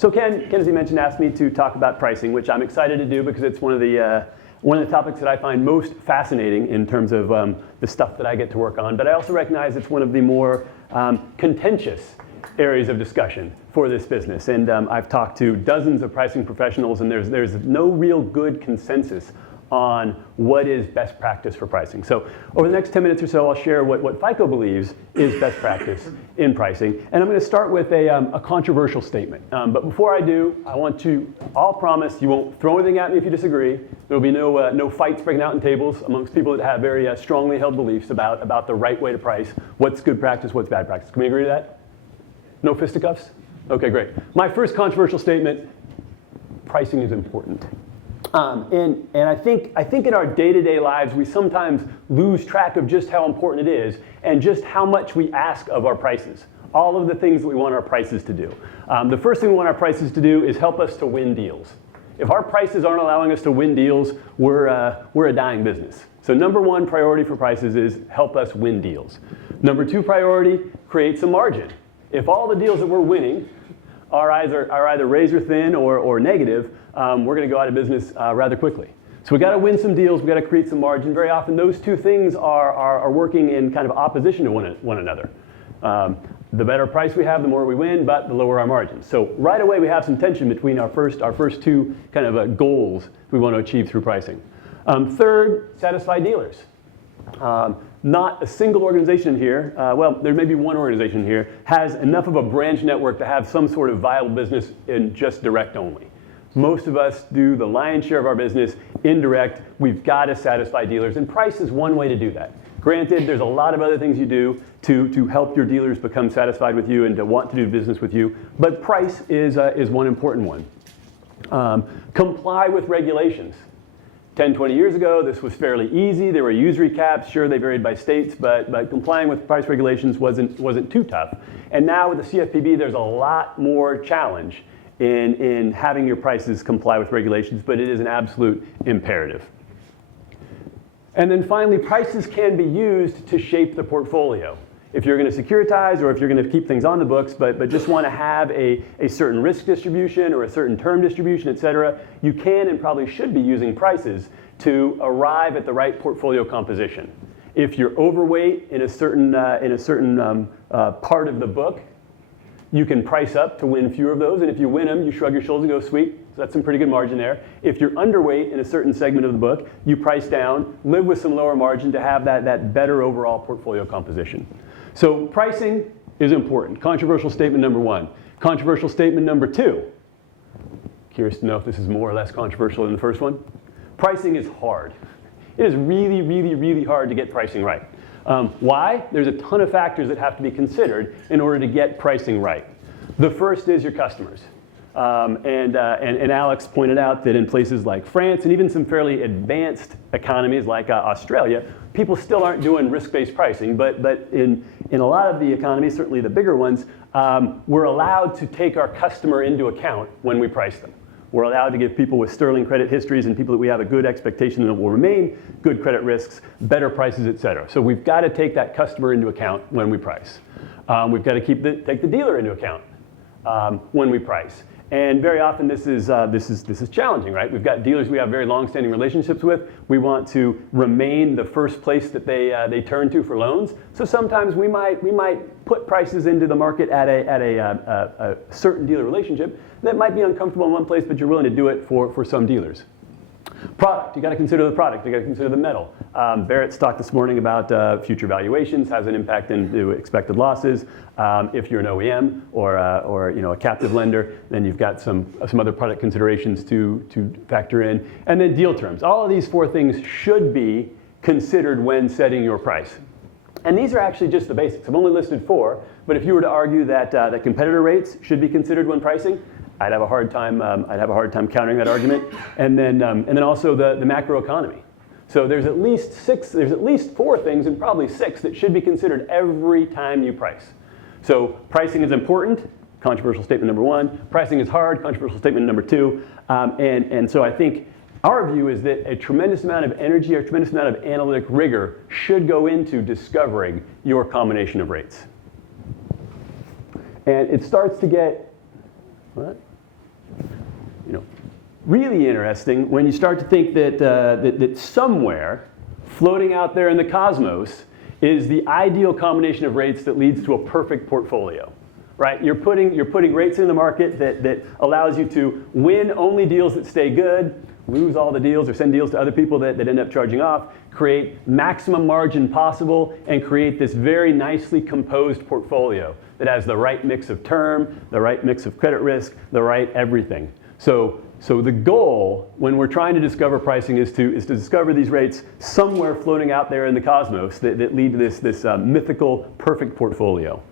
So Ken, as he mentioned, asked me to talk about pricing, which I'm excited to do because it's one of the topics that I find most fascinating in terms of the stuff that I get to work on. But I also recognize it's one of the more contentious areas of discussion for this business. And I've talked to dozens of pricing professionals, and there's no real good consensus on what is best practice for pricing. So over the next 10 minutes or so, I'll share what FICO believes is best practice in pricing. And I'm going to start with a controversial statement. But before I do, I'll promise you won't throw anything at me if you disagree. There will be no fights breaking out in tables amongst people that have very strongly held beliefs about the right way to price, what's good practice, what's bad practice. Can we agree to that? No fisticuffs? Okay, great. My first controversial statement, pricing is important. And I think in our day-to-day lives, we sometimes lose track of just how important it is and just how much we ask of our prices, all of the things that we want our prices to do. The first thing we want our prices to do is help us to win deals. If our prices aren't allowing us to win deals, we're a dying business. So number one priority for prices is help us win deals. Number two priority, create some margin. If all the deals that we're winning are either razor thin or negative, we're going to go out of business rather quickly. So we got to win some deals, we got to create some margin. Very often those two things are working in kind of opposition to one another. The better price we have, the more we win, but the lower our margins. So right away we have some tension between our first two kind of goals we want to achieve through pricing. Third, satisfy dealers. Not a single organization here, well, there may be one organization here, has enough of a branch network to have some sort of viable business in just direct only. Most of us do the lion's share of our business indirect. We've got to satisfy dealers, and price is one way to do that. Granted, there's a lot of other things you do to help your dealers become satisfied with you and to want to do business with you, but price is one important one. Comply with regulations. 10, 20 years ago, this was fairly easy. There were usury caps. Sure, they varied by states, but complying with price regulations wasn't too tough. And now with the CFPB, there's a lot more challenge in having your prices comply with regulations, but it is an absolute imperative. And then finally, prices can be used to shape the portfolio. If you're going to securitize or if you're going to keep things on the books, but just want to have a certain risk distribution or a certain term distribution, et cetera, you can and probably should be using prices to arrive at the right portfolio composition. If you're overweight in a certain part of the book, you can price up to win fewer of those, and if you win them, you shrug your shoulders and go, sweet, so that's some pretty good margin there. If you're underweight in a certain segment of the book, you price down, live with some lower margin to have that better overall portfolio composition. So pricing is important. Controversial statement number one. Controversial statement number two. Curious to know if this is more or less controversial than the first one. Pricing is hard. It is really, really, really hard to get pricing right. Why? There's a ton of factors that have to be considered in order to get pricing right. The first is your customers. And Alex pointed out that in places like France and even some fairly advanced economies like Australia, people still aren't doing risk-based pricing, but in a lot of the economies, certainly the bigger ones, we're allowed to take our customer into account when we price them. We're allowed to give people with sterling credit histories and people that we have a good expectation that will remain good credit risks, better prices, et cetera. So we've got to take that customer into account when we price. We've got to take the dealer into account when we price. And very often this is challenging, right? We've got dealers we have very long-standing relationships with. We want to remain the first place that they turn to for loans. So sometimes we might put prices into the market at a certain dealer relationship that might be uncomfortable in one place, but you're willing to do it for some dealers. Product, you got to consider the product. You got to consider the metal. Barrett's talked this morning about future valuations has an impact into expected losses. If you're an OEM or a captive lender, then you've got some other product considerations to factor in. And then deal terms. All of these four things should be considered when setting your price. And these are actually just the basics. I've only listed four, but if you were to argue that competitor rates should be considered when pricing, I'd have a hard time countering that argument. And then also the macroeconomy. So there's at least four things, and probably six, that should be considered every time you price. So pricing is important. Controversial statement number one. Pricing is hard. Controversial statement number two. And so I think our view is that a tremendous amount of energy or a tremendous amount of analytic rigor should go into discovering your combination of rates. And it starts to get, what? really interesting when you start to think that somewhere floating out there in the cosmos is the ideal combination of rates that leads to a perfect portfolio. Right? You're putting rates in the market that allows you to win only deals that stay good, lose all the deals or send deals to other people that end up charging off, create maximum margin possible, and create this very nicely composed portfolio that has the right mix of term, the right mix of credit risk, the right everything. So the goal when we're trying to discover pricing is to discover these rates somewhere floating out there in the cosmos that lead to this mythical perfect portfolio.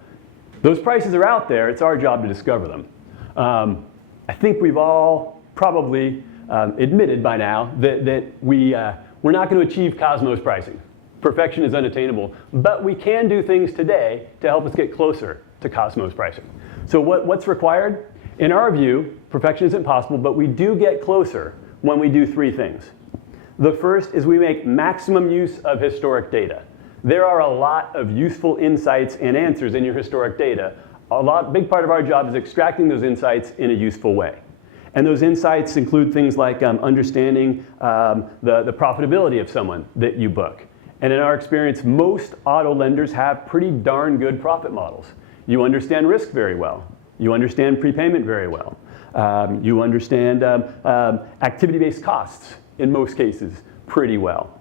Those prices are out there. It's our job to discover them. I think we've all probably admitted by now that we're not going to achieve cosmos pricing. Perfection is unattainable, but we can do things today to help us get closer to cosmos pricing. So what's required? In our view, perfection isn't possible, but we do get closer when we do three things. The first is we make maximum use of historic data. There are a lot of useful insights and answers in your historic data. Big part of our job is extracting those insights in a useful way. And those insights include things like understanding the profitability of someone that you book. And in our experience, most auto lenders have pretty darn good profit models. You understand risk very well. You understand prepayment very well. You understand activity-based costs, in most cases, pretty well.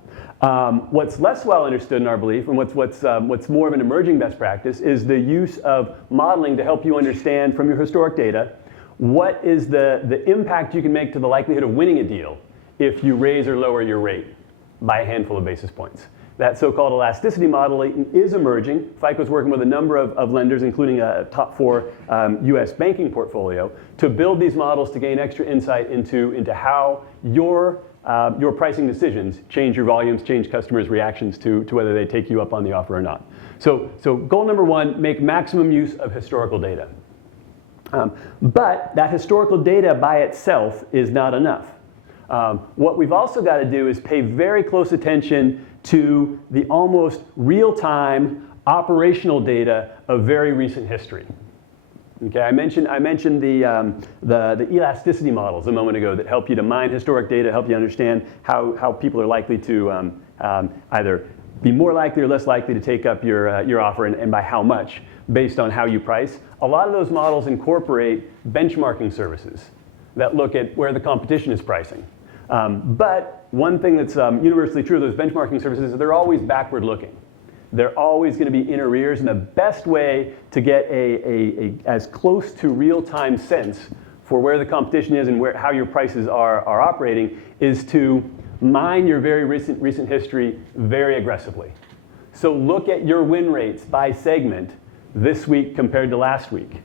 What's less well understood in our belief, and what's more of an emerging best practice, is the use of modeling to help you understand from your historic data what is the impact you can make to the likelihood of winning a deal if you raise or lower your rate by a handful of basis points. That so-called elasticity modeling is emerging. FICO's working with a number of lenders, including a top 4 US banking portfolio, to build these models to gain extra insight into how your pricing decisions change your volumes, change customers' reactions to whether they take you up on the offer or not. So goal number 1, make maximum use of historical data. But that historical data by itself is not enough. What we've also got to do is pay very close attention to the almost real-time operational data of very recent history. Okay, I mentioned the elasticity models a moment ago that help you to mine historic data, help you understand how people are likely to either be more likely or less likely to take up your offer and by how much based on how you price. A lot of those models incorporate benchmarking services that look at where the competition is pricing. But one thing that's universally true of those benchmarking services is they're always backward looking. They're always going to be in arrears, and the best way to get a as close to real-time sense for where the competition is and how your prices are operating is to mine your very recent history very aggressively. So look at your win rates by segment this week compared to last week.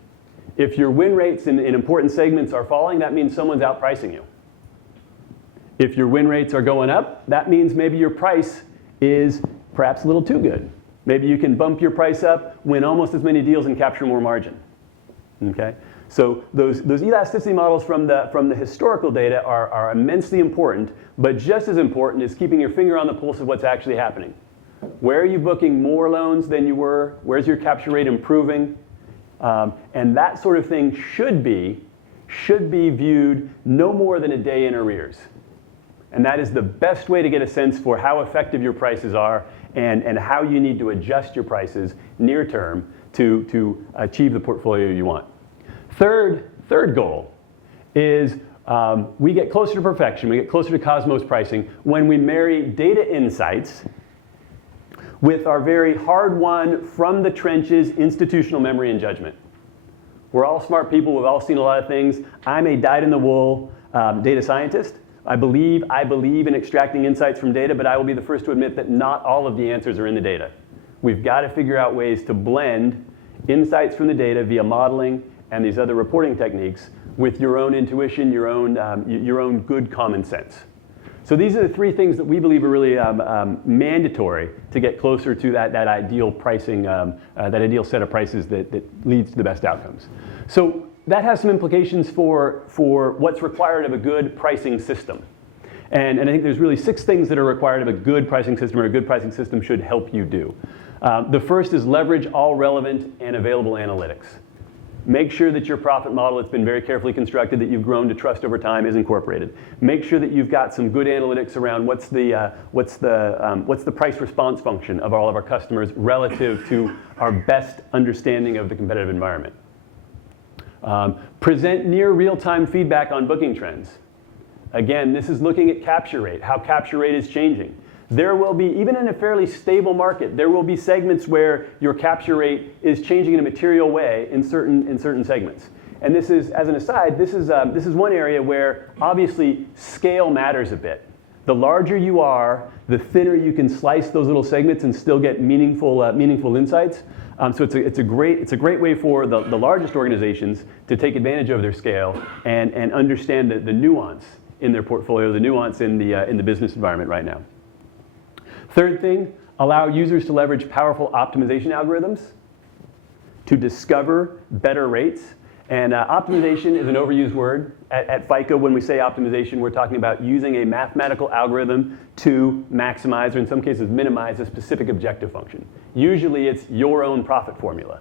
If your win rates in important segments are falling, that means someone's outpricing you. If your win rates are going up, that means maybe your price is perhaps a little too good. Maybe you can bump your price up, win almost as many deals, and capture more margin. Okay? So those elasticity models from the historical data are immensely important, but just as important is keeping your finger on the pulse of what's actually happening. Where are you booking more loans than you were? Where's your capture rate improving? And that sort of thing should be viewed no more than a day in arrears. And that is the best way to get a sense for how effective your prices are and how you need to adjust your prices near term to achieve the portfolio you want. Third goal is we get closer to perfection, we get closer to cosmos pricing when we marry data insights with our very hard-won, from the trenches, institutional memory and judgment. We're all smart people, we've all seen a lot of things. I'm a dyed-in-the-wool data scientist. I believe in extracting insights from data, but I will be the first to admit that not all of the answers are in the data. We've got to figure out ways to blend insights from the data via modeling and these other reporting techniques with your own intuition, your own good common sense. So these are the 3 things that we believe are really mandatory to get closer to that ideal pricing, that ideal set of prices that leads to the best outcomes. So that has some implications for what's required of a good pricing system. And I think there's really 6 things that are required of a good pricing system, or a good pricing system should help you do. The first is leverage all relevant and available analytics. Make sure that your profit model that's been very carefully constructed, that you've grown to trust over time, is incorporated. Make sure that you've got some good analytics around what's the price response function of all of our customers relative to our best understanding of the competitive environment. Present near real-time feedback on booking trends. Again, this is looking at capture rate, how capture rate is changing. There will be, even in a fairly stable market, there will be segments where your capture rate is changing in a material way in certain segments. And this is, as an aside, this is one area where obviously scale matters a bit. The larger you are, the thinner you can slice those little segments and still get meaningful insights. So it's a great way for the largest organizations to take advantage of their scale and understand the nuance in their portfolio, the nuance in the business environment right now. Third thing, allow users to leverage powerful optimization algorithms to discover better rates. And optimization is an overused word. At FICO, when we say optimization, we're talking about using a mathematical algorithm to maximize, or in some cases minimize, a specific objective function. Usually it's your own profit formula.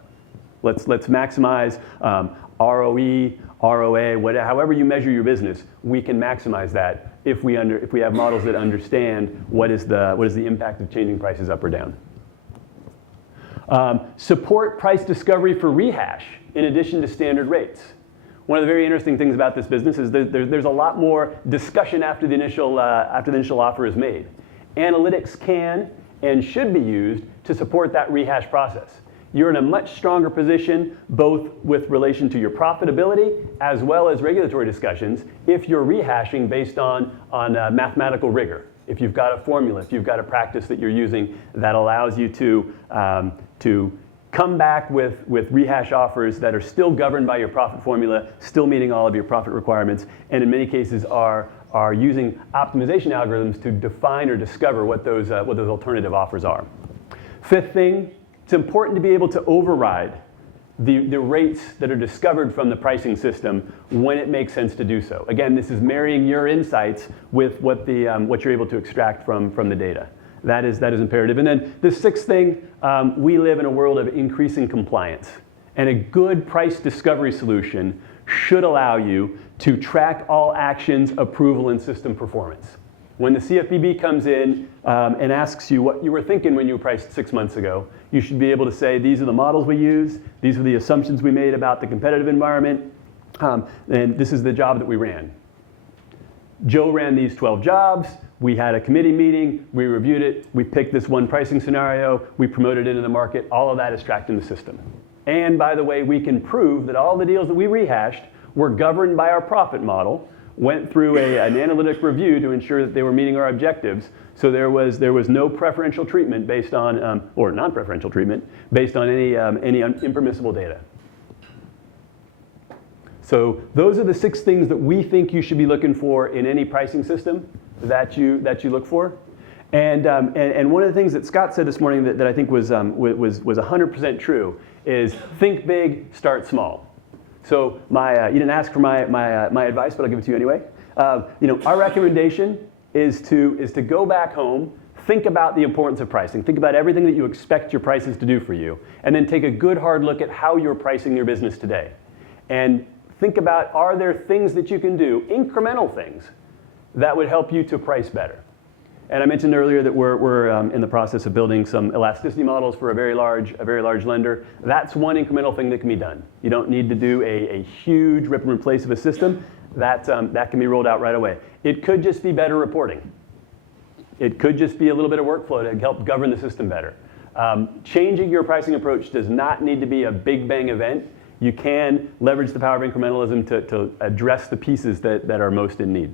Let's maximize ROE, ROA, however you measure your business, we can maximize that if we have models that understand what is the impact of changing prices up or down. Support price discovery for rehash in addition to standard rates. One of the very interesting things about this business is there's a lot more discussion after the initial offer is made. Analytics can and should be used to support that rehash process. You're in a much stronger position, both with relation to your profitability as well as regulatory discussions, if you're rehashing based on mathematical rigor. If you've got a formula, if you've got a practice that you're using that allows you to come back with rehash offers that are still governed by your profit formula, still meeting all of your profit requirements, and in many cases are using optimization algorithms to define or discover what those alternative offers are. Fifth thing, it's important to be able to override the rates that are discovered from the pricing system when it makes sense to do so. Again, this is marrying your insights with what you're able to extract from the data. That is imperative. And then the sixth thing, we live in a world of increasing compliance. And a good price discovery solution should allow you to track all actions, approval, and system performance. When the CFPB comes in and asks you what you were thinking when you priced 6 months ago, you should be able to say, these are the models we use, these are the assumptions we made about the competitive environment, and this is the job that we ran. Joe ran these 12 jobs, we had a committee meeting, we reviewed it, we picked this one pricing scenario, we promoted it into the market, all of that is tracked in the system. And by the way, we can prove that all the deals that we rehashed were governed by our profit model, went through an analytic review to ensure that they were meeting our objectives. So there was no preferential treatment based on, or non-preferential treatment, based on any impermissible data. So those are the 6 things that we think you should be looking for in any pricing system that you look for. And one of the things that Scott said this morning that I think was 100% true is think big, start small. So you didn't ask for my advice, but I'll give it to you anyway. Our recommendation is to go back home, think about the importance of pricing, think about everything that you expect your prices to do for you, and then take a good hard look at how you're pricing your business today. And think about, are there things that you can do, incremental things, that would help you to price better? And I mentioned earlier that we're in the process of building some elasticity models for a very large lender. That's one incremental thing that can be done. You don't need to do a huge rip and replace of a system. That can be rolled out right away. It could just be better reporting. It could just be a little bit of workflow to help govern the system better. Changing your pricing approach does not need to be a big bang event. You can leverage the power of incrementalism to address the pieces that are most in need.